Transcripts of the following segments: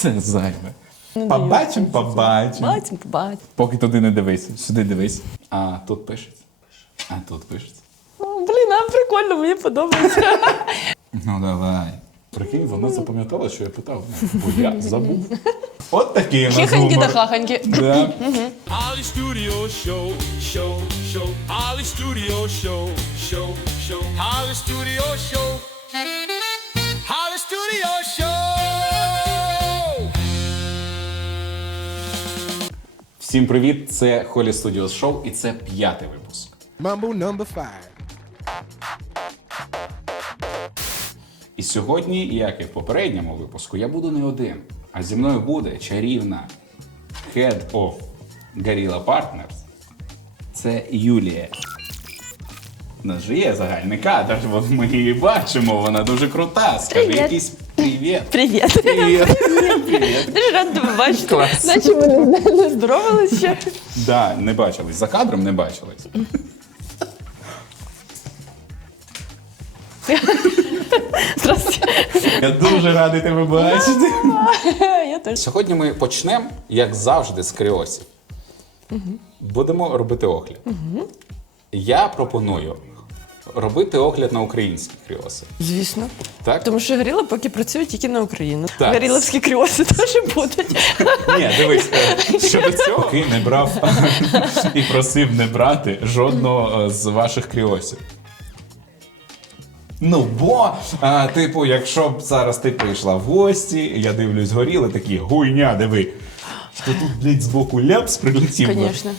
Це зайве. Даю Побачимо, побачимо. Бачимо, побачимо. Поки туди не дивись, сюди дивись. А тут пишеться. А тут пишеться. О, Блін, а прикольно, мені подобається. Ну давай. Прикинь, вона запам'ятала, що я питав, бо я забув. От такий у нас Хихоньки да гумор. хахоньки. Да. Ollie Studio Show, show, show. Ollie Studio Show, show, show. Ollie Studio Show. Всім привіт! Це Холі Studios Show і це п'ятий випуск. Mumble number five. І сьогодні, як і в попередньому випуску, я буду не один, а зі мною буде чарівна Head of Gorilla Partners. Це Юлія. У нас же є загальний кадр, бо ми її бачимо, вона дуже крута. Скажи Привіт. якийсь привіт. Привіт. Привіт. Дуже рад тебе бачити. Клас. Наче ми не, зна- не здоровились ще. Да, не бачились. За кадром не бачились. Здравствуйте. Я дуже радий тебе бачити. Я теж. Сьогодні ми почнемо, як завжди, з кріосів. Будемо робити огляд. Я пропоную робити огляд на українські кріоси. Звісно. Так? Тому що горіла поки працює тільки на Україну. Так. Горіловські кріоси теж будуть. Ні, дивись, е, щодо цього Ти не брав і просив не брати жодного е, з ваших кріосів. Ну, бо, а, типу, якщо б зараз ти прийшла в гості, я дивлюсь, горіли такі гуйня, диви. Що тут, блядь, збоку ляпс прилетів. Звісно.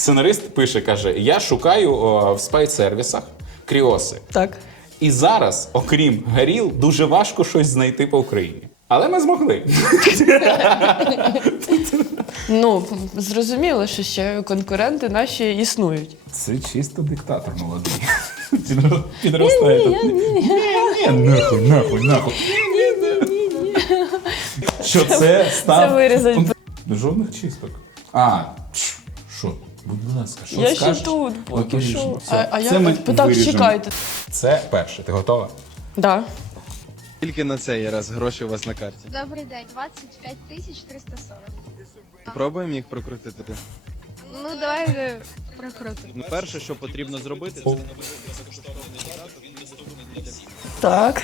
Сценарист пише, каже: я шукаю о, в спайт-сервісах кріоси. Так. І зараз, окрім горіл, дуже важко щось знайти по Україні. Але ми змогли. Ну, зрозуміло, що ще конкуренти наші існують. Це чисто диктатор молодий. Підростає тут. Ні, ні, нахуй, нахуй, нахуй. Що це став? Це вирізать. Жодних чисток. А? Будь ласка, що Я скажеш? ще тут, поки поріжемо. що. Все. А, а Це я ми питав, виріжемо. чекайте. Це перше. Ти готова? Да. Тільки на цей раз гроші у вас на карті. Добрий день, 25 тисяч 340. Пробуємо їх прокрутити. Ну, давай е, прокрутимо. Ну, перше, що потрібно зробити, це Так.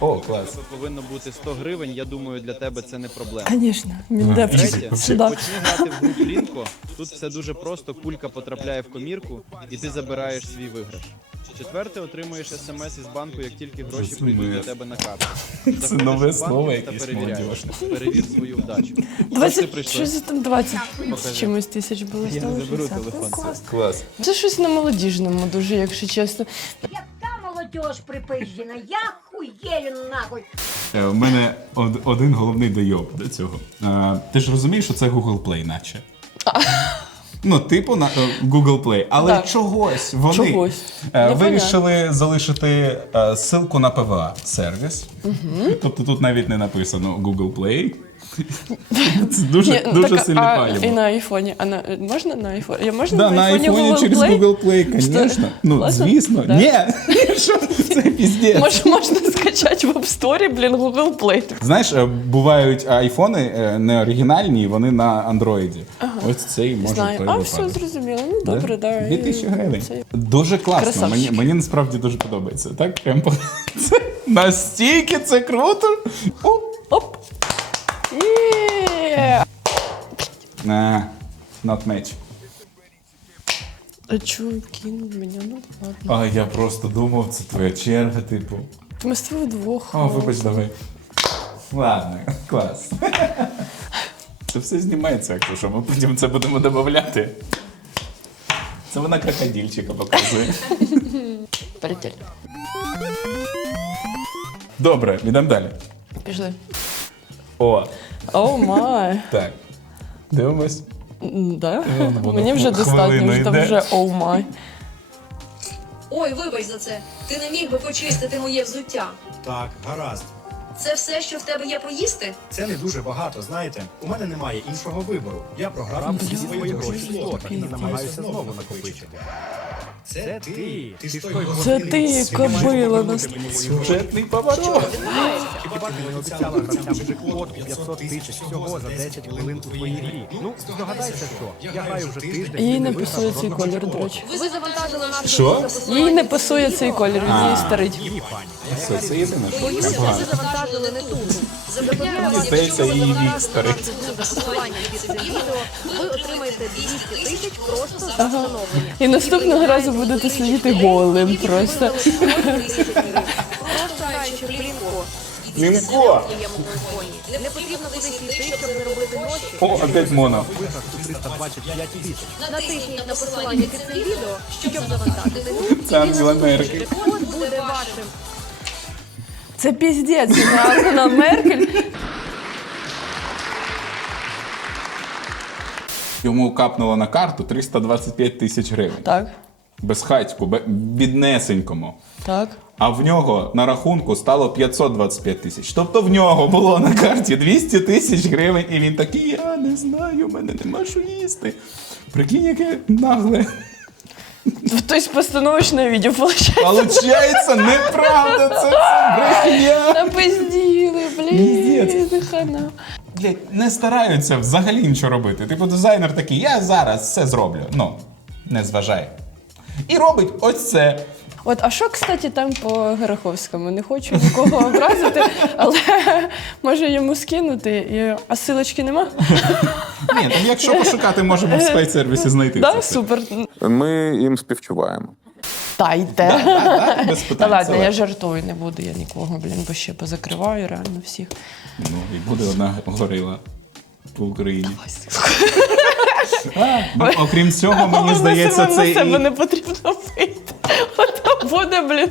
О, клас. повинно бути 100 гривень. Я думаю, для тебе це не проблема. Звісно. Міндепчик. Третє, Сюди. почни грати в гру Плінко. Тут все дуже просто. Кулька потрапляє в комірку, і ти забираєш свій виграш. Четверте, отримуєш смс із банку, як тільки гроші прийдуть до тебе на карту. Заходиш нове в банк слово та якесь перевіряєш. Перевір свою вдачу. Ось ти 20, прийшла. що це там 20 з чимось тисяч було? Я не заберу 160. телефон. Ну, клас. Клас. Це щось на молодіжному дуже, якщо чесно. Яка молодежь припизжена, я хуєю нахуй. У Е, мене од- один головний дойоб до цього. Е, ти ж розумієш, що це Google Play, наче. Ну, типу на е, Google Play, але Так. чогось вони Чогось. е, Непонятно. вирішили залишити е, ссылку на ПВА сервіс. Тобто тут навіть не написано Google Play. Це дуже, Ні, ну, дуже так, сильно а, паліво. І на айфоні. А на можна на айфоні? Я можна Да, на айфоні через Google Play, звісно. Ну, Класно? звісно. Да. Ні, що це піздець. Може, можна скачати в App Store, блін, Google Play. Знаєш, е, бувають айфони е, не оригінальні, вони на андроїді. Ось цей може Знаю. той А, випадок. все зрозуміло. Ну добре, да. 2000 гривень. Це- Дуже класно. Красавчик. Мені, мені насправді дуже подобається. Так, прям по- це настільки це круто. О, Оп. Є! на, not match. А чого кинув мене? Ну ладно. А я просто думав, це твоя черга, типу. Ми з тобою вдвох. О, вибач, давай. Ладно, клас. Це все знімається, якщо що ми потім це будемо додавати. Це вона крокодильчика показує. Перетель. Добре, йдемо далі. Пішли. О, О май. так. Дивимось. Да? Мені вже достатньо, вже там вже оу май. Ой, вибач за це. Ти не міг би почистити моє взуття. Так, гаразд. Це все, що в тебе є поїсти? Це не дуже багато, знаєте. У мене немає іншого вибору. Я програв всі свої гроші і намагаюся знову накопичити. Це ти. Ти ж той Це ти, кобила нас. Сюжетний поворот. Хіба ти не обіцяла гравцям джекпот 500 тисяч всього за 10 хвилин у твоїй грі? Ну, здогадайся, що я граю вже тиждень. Їй не пасує цей колір, до речі. Ви завантажили нашу Що? Їй не пасує цей колір, він її старить. Ні, пані. Все, це єдине, що Боюся, ви завантажили не ту. Запевняю вас, Здається, якщо ви її вік завантажите старий. посилання під відео, ви отримаєте 200 тисяч просто за встановлення. І наступного разу будете сидіти голим просто. Лінко! Не потрібно кудись йти, щоб не робити гроші. О, опять моно. Виграв у 325 тисяч. Натисніть на посилання під цим відео, щоб завантажити. Це Ангела Меркель. Код буде вашим. Це піздець, це Ангела Меркель. Йому капнуло на карту 325 тисяч гривень. Так, Безхатьку, бе- біднесенькому. так. А в нього на рахунку стало 525 тисяч. Тобто в нього було на карті 200 тисяч гривень, і він такий, я не знаю, в мене нема що їсти. Прикинь, яке нагле. Хтось постановочне відео получає. Получається, неправда, це брехня. Напизділи, блін, хана. Блять, не стараються взагалі нічого робити. Типу дизайнер такий, я зараз все зроблю. Ну, не зважай. І робить ось це. От, а що, кстати, там по Гороховському? Не хочу нікого образити, але можу йому скинути. І... А силочки нема? Ні, там якщо пошукати, можемо в спецсервісі знайти. Да, це супер. Ми їм співчуваємо. Так, без Та ладно, я жартую, не буду я нікого, блін, бо ще позакриваю реально всіх. Ну, і буде одна горила по Україні. А, ну, окрім цього, мені здається, на це себе і... не потрібно вийти. Ото буде, блін.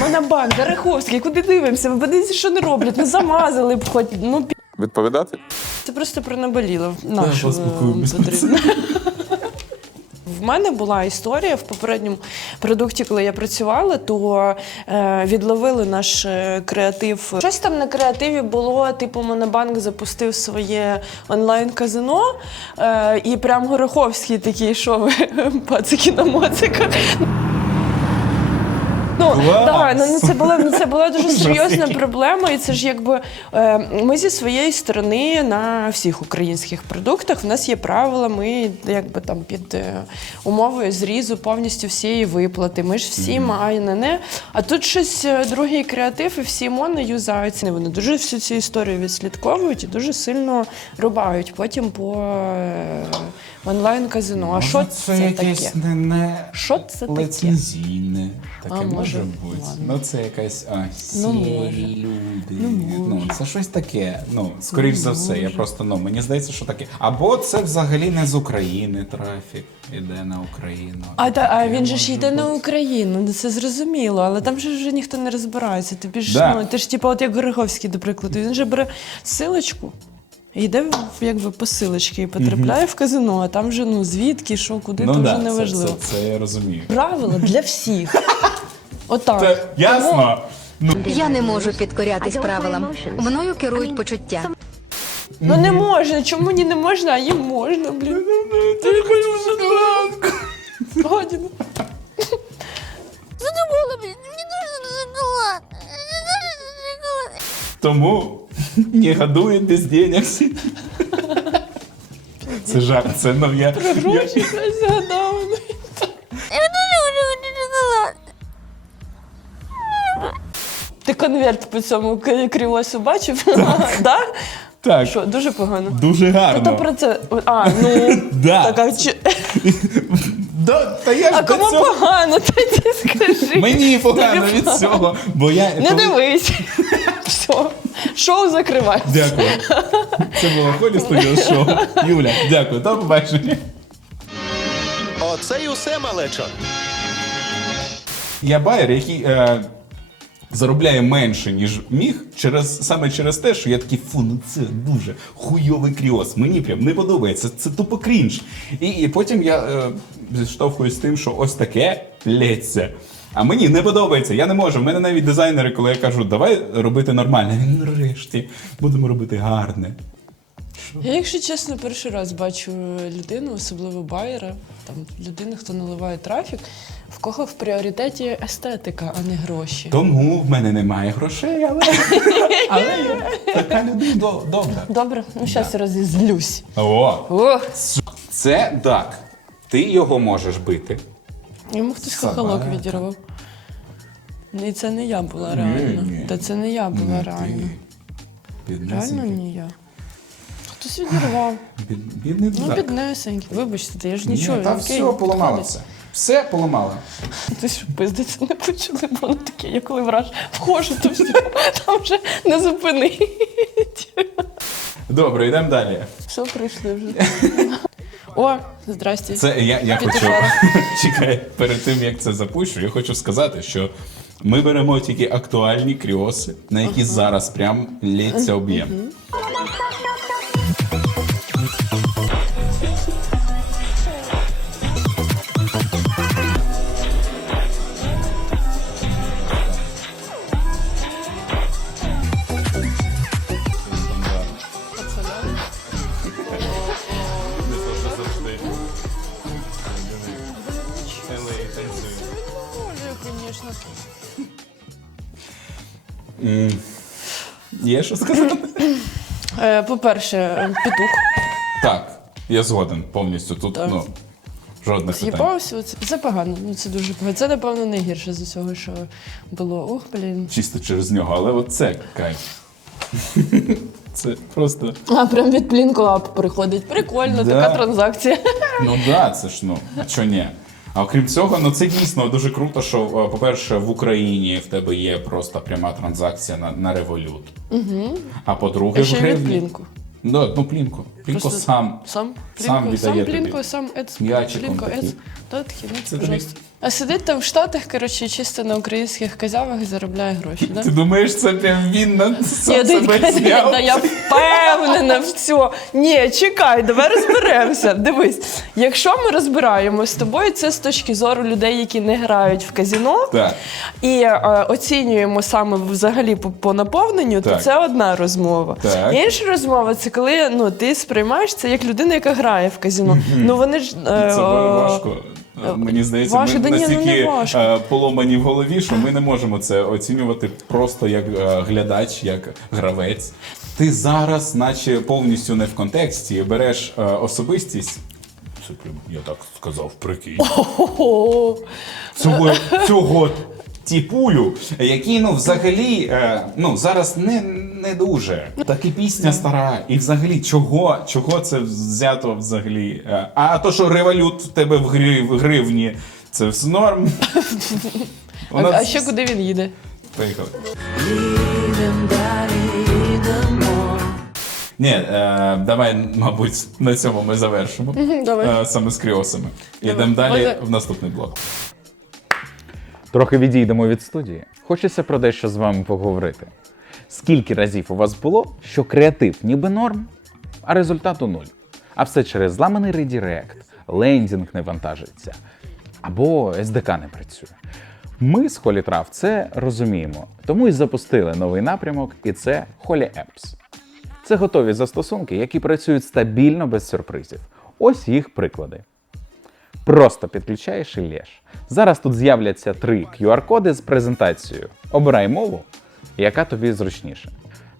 Монобанк, Дараховський, куди дивимося? Ви подивіться, що не роблять. Ну замазали б хоч. Ну, пі- Відповідати? Це просто про наболіло. На поспілкуємось вам потрібно. В мене була історія в попередньому продукті, коли я працювала, то е, відловили наш е, креатив. Щось там на креативі було, типу Монобанк запустив своє онлайн-казино, е, і прям Гороховський такий, що ви пацики на моциках. Ну, да, ну, ну, це була ну, це була дуже серйозна проблема, і це ж якби е, ми зі своєї сторони на всіх українських продуктах в нас є правила. Ми якби там під е, умовою зрізу повністю всієї виплати. Ми ж всі має не не. А тут щось е, другий креатив, і всі моно юзаються. Вони дуже всю цю історію відслідковують і дуже сильно рубають потім по е, онлайн-казино. А що це, таке? не, не Що це таке? лицензійне. Таке А, може, може, бути. ладно. Ну, це якась а, Ну, сірі може. люди. Ну, це щось таке. Ну, скоріш за все, я просто ну мені здається, що таке. Або це взагалі не з України трафік іде на Україну. А, та, а він же ж може йде на. Україну, ну, це зрозуміло, але там же вже ніхто не розбирається. Тобі ж, Да. ну, ти ж типу, от як Григовський, до прикладу, він же бере силочку. Йде в- якби по силочці і потрапляє в казино, а там вже ну звідки, що, куди, Ну то да, вже це, не важливо. це, це я розумію. Правила для всіх. Отак. Це ясно. Ну, Я не можу підкорятись правилам. Мною керують почуття. Ну не можна. Чому мені не можна, а їм можна, блін. Хочеш банк. Годіна. Тому не годують без денег. Це жарт, це ну я. Гроші хтось згадав. Ти конверт по цьому кривосу бачив? Да? Так, Що, дуже погано. дуже гарно. про це. А, ну. Да. Так, а, чи... Да, та я ж а до кому цього... погано, ти скажи. Мені погано від цього, бо я... Не коли- дивись. Все. Шоу закривається. Дякую. Це було ході Студіо шоу. Юля, дякую, до побачення. Оце й усе, малечо. Я байер, який е, заробляє менше, ніж міг, через, саме через те, що я такий, фу, ну це дуже хуйовий кріос. Мені прям не подобається, це тупо крінж. І, і потім я е, зіштовхуюсь з тим, що ось таке лється. А мені не подобається, я не можу. У мене навіть дизайнери, коли я кажу, давай робити нормально. Нарешті будемо робити гарне. Я, якщо чесно, перший раз бачу людину, особливо байера, там людину, хто наливає трафік, в кого в пріоритеті естетика, а не гроші. Тому в мене немає грошей, але, але є така людина до- добра. Добре, ну зараз я розізлюсь. О, О, це так. Ти його можеш бити. йому хтось Собака. хохолок відірвав. І це не я була реально. ні. Та це не я була реально. Реально не я. Хтось відірвав. Бід, бідний Ну, дудак. біднесенький. Вибачте, я ж Ні, нічого. там окей, все поламало виходить. все. Все поламало. Ти що, пиздиться не почали, бо воно таке, я коли враж вхожу, то все, там вже не зупинить. Добре, йдемо далі. Все, прийшли вже. О, здрасте. Це я, я хочу Петушара. чекай, перед тим як це запущу, я хочу сказати, що ми беремо тільки актуальні кріоси, на які зараз прям лється об'єм. Є що сказати? Е, По-перше, петух Так, я згоден повністю. Тут Так. ну, жодних питань. з'їбався. Це, це погано. Ну це дуже погано. Це, напевно, найгірше з усього, що було. Ух, блін. Чисто через нього, але от це кайф. Це просто. А, прям від Плінклаб приходить. Прикольно, Да. така транзакція. Ну да, це ж ну, а чого ні? А окрім цього, ну це дійсно дуже круто, що, е, по-перше, в Україні в тебе є просто пряма транзакція на, на револют. Угу. А по-друге, в гривні. плінку. Да, ну, плінку. Плінку Просто сам. Сам Сам плінку, сам віддає плінку, тобі. сам ец, М'ячиком плінку, такий. ец. Та такі, ну Це це пожалуйста. А сидить там в Штатах, коротше, чисто на українських козявах і заробляє гроші, да? Ти думаєш, це прям він на сам да, себе зняв? да, я впевнена в цьому. Ні, чекай, давай розберемося. Дивись, якщо ми розбираємо з тобою це з точки зору людей, які не грають в казіно, Так. і е, оцінюємо саме взагалі по, по наповненню, Так. то це одна розмова. Так. Інша розмова це коли ну, ти сприймаєш це як людина, яка грає в казіно. Ну вони ж. е, Це важко. Мені здається, важко, ми да ну, настільки е, поломані в голові, що ми не можемо це оцінювати просто як е, глядач, як гравець. Ти зараз, наче повністю не в контексті, береш е, особистість. Це прям, я так сказав, прикинь. Цього, цього тіпулю, який ну взагалі е, ну зараз не, не дуже. Так і пісня стара. І взагалі, чого, чого це взято взагалі? Е, А то, що револют в тебе в, гри, в гривні, це все норм. А, нас- а ще куди він їде? Поїхали. Ні, е, давай, мабуть, на цьому ми завершимо. Давай. Е, саме з кріосами. Йдемо далі Може- в наступний блок. Трохи відійдемо від студії. Хочеться про дещо з вами поговорити. Скільки разів у вас було, що креатив ніби норм, а результату нуль. А все через зламаний редірект, лендінг не вантажиться, або SDK не працює. Ми з Holytrав це розуміємо, тому і запустили новий напрямок, і це Holy Apps. Це готові застосунки, які працюють стабільно без сюрпризів. Ось їх приклади. Просто підключаєш і лєш. Зараз тут з'являться три QR-коди з презентацією. Обирай мову, яка тобі зручніше.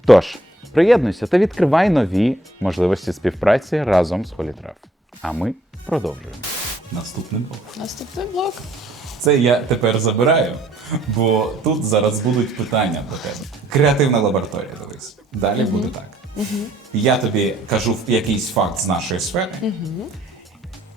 Тож, приєднуйся та відкривай нові можливості співпраці разом з Холітрав. А ми продовжуємо. Наступний блок. Наступний блок. Це я тепер забираю, бо тут зараз будуть питання до тебе. Креативна лабораторія, дивись. Далі буде так. Я тобі кажу якийсь факт з нашої сфери,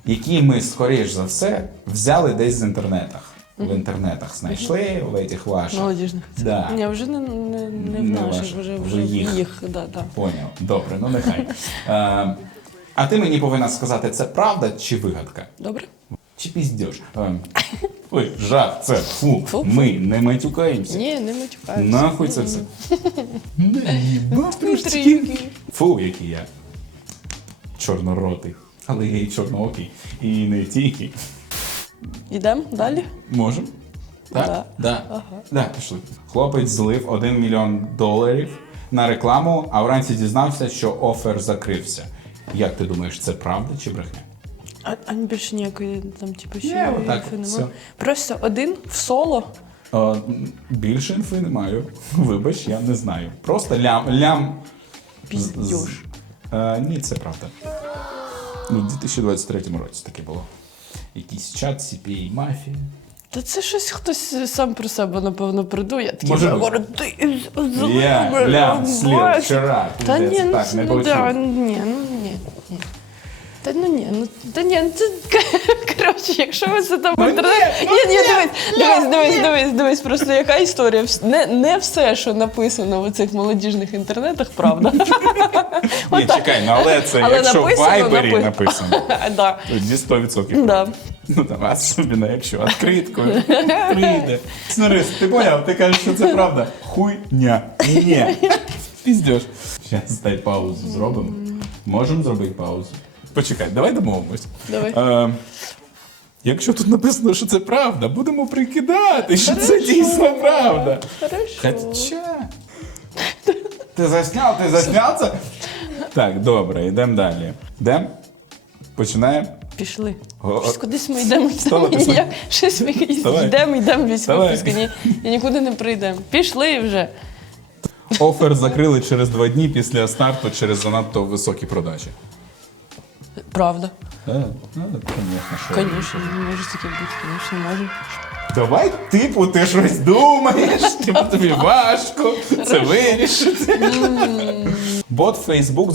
який ми, скоріш за все, взяли десь з інтернетах. В інтернетах знайшли в этих ваших. Молодіжних. Да. Ні, вже не, не, не в наших, вже, вже їх. їх. Да, да. Поняв. Добре, ну нехай. Е, а ти мені повинна сказати, це правда чи вигадка? Добре? Чи піздєш? Е, Ой, жах, це фу. Фу. Ми не матюкаємося. Ні, не матюкаюся. Нахуй це все. Не їбав трошки. Фу, який я. Чорноротий. Але я і чорноокий. І не тільки. Йдемо далі? Можем? Так? Да. Да. Да, пішли. Хлопець злив 1 мільйон доларів на рекламу, а вранці дізнався, що офер закрився. Як ти думаєш, це правда чи брехня? А, а більше ніякої там, типу, ще Ні, отак, інфи нема. все. Просто один в соло. Е, більше інфи не маю. Вибач, я не знаю. Просто лям. лям з- з- Піздюш. Е, ні, це правда. Ну, в 2023 році таке було. Якийсь чат, CPA, мафія. Та це щось хтось сам про себе, напевно, придує. Я такий Може говорю, ти Я, бля, слід, вчора. Та пиздець. ні, ну, так, не ну, получилось. да, ні, ну ні, ні. Та ну ні, ну та ні, ну, це коротше, якщо ви це там в інтернеті. Ні, ні, дивись, дивись, дивись, дивись, дивись, просто яка історія. Вс- Не, не все, що написано в цих молодіжних інтернетах, правда. Ні, чекай, ну але це Але якщо в написано, Вайбері напи- написано, Да. тоді 100%. Да. Ну там, особливо, якщо відкриткою прийде. Сценарист, ти поняв, ти кажеш, що це правда. Хуйня. Ні. Піздєш. Зараз дай паузу зробимо. Можемо зробити паузу. Почекай, давай домовимось. Давай. Е, якщо тут написано, що це правда, будемо прикидати, що це дійсно правда. Хоча. Ти засняв, ти засняв це? Так, добре, йдемо далі. Йдемо? Починаємо? Пішли. О, Щось кудись ми йдемо. Вставай, вставай. я- Щось ми Вставай. йдемо, йдемо весь Вставай. випуск, ні- і нікуди не прийдемо. Пішли вже. Офер закрили через два дні після старту через занадто високі продажі. Правда. Так, ну, звісно, що. Звісно, може таке бути, звісно, може. Давай, типу, ти щось думаєш, типу тобі важко це вирішити. Бот Facebook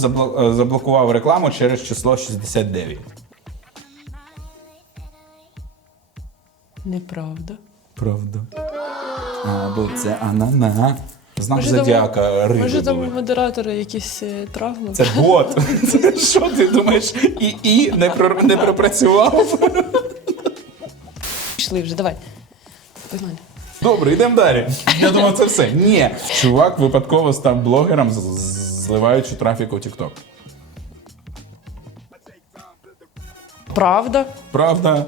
е, заблокував рекламу через число 69. Неправда. Правда. Або це анана. Знак Може, там- зодіака риби Може там були. у якісь е, травми? Це бот. Це що ти думаєш? І, і не, про, не пропрацював. Пішли вже, давай. Погнали. Добре, йдемо далі. Я думав, це все. Ні. Чувак випадково став блогером, зливаючи трафік у TikTok. Правда? Правда?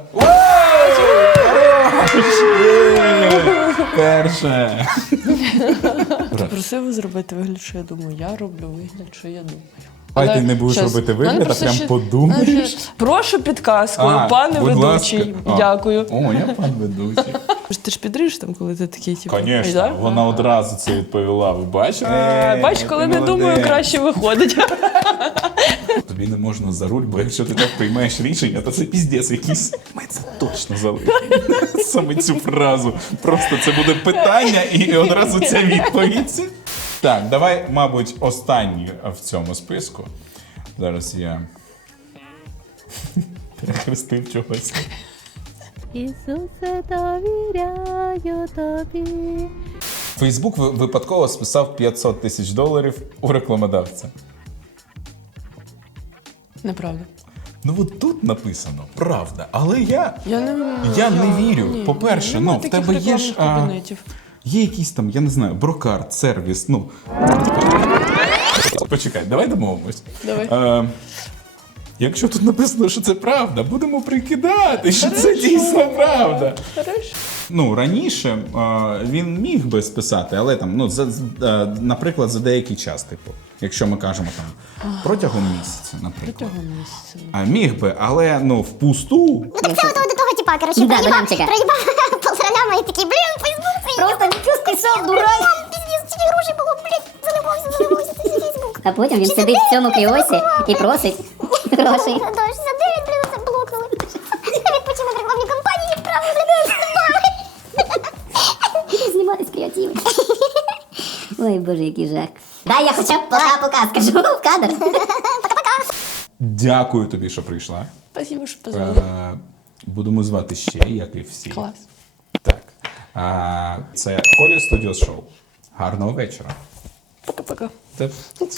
Є! Перше. Просив зробити вигляд, що я думаю. Я роблю вигляд, що я думаю. Ай, Але ти не будеш щас, робити вигляд, а прям ще- подумаєш. Прошу підказку, А, пане будь ведучий. А. Дякую. О, я пан ведучий. Ти ж підриш там, коли ти такий, типу. Звісно, да? вона одразу це відповіла. Ви бачите? А, Бач, коли Ти не думаю, краще виходить. Тобі не можна за руль, бо якщо ти так приймаєш рішення, то це піздець якийсь. Ми це точно залишимо. Саме цю фразу. Просто це буде питання і одразу ця відповідь. Так, давай, мабуть, останню в цьому списку. Зараз я перехрестив чогось. Ісусе, довіряю тобі. Фейсбук випадково списав 500 тисяч доларів у рекламодавця. Неправда. Ну от тут написано правда, але я Я не, Я не вірю. ні, По-перше, нема ну, в таких тебе є ж, рекламних а, кабінетів. Є якийсь там, я не знаю, брокарт, сервіс. Ну. Почекай, давай домовимось. Давай. Е, якщо тут написано, що це правда, будемо прикидати, що це дійсно правда. Хорошо. Ну, раніше е, він міг би списати, але там, ну, за, е, наприклад, за деякий час, типу, якщо ми кажемо там протягом місяця, наприклад. Протягом місяця. А міг би, але ну впусту. Це до того типа, короче, Да, проїбав, проїбав полтора і такий, блін, Фейсбук, Фейсбук. Просто списав, дурак. Стільки грошей було, блядь, заливався, заливався, Фейсбук. А потім він сидить в цьому кріосі і просить грошей. Да, 69, блін, це блокнули. Відпочинок рекламні кампанії відправили, блін, Знімати з креативи. Ой, боже, який жах. Дай я хоча б пока-пока скажу в кадр. Дякую тобі, що прийшла. Спасибо, що позвали. Е, Будемо звати ще, як і всі. Клас. Так. А, це Холі Студіо Шоу. Гарного вечора. Пока-пока. Це...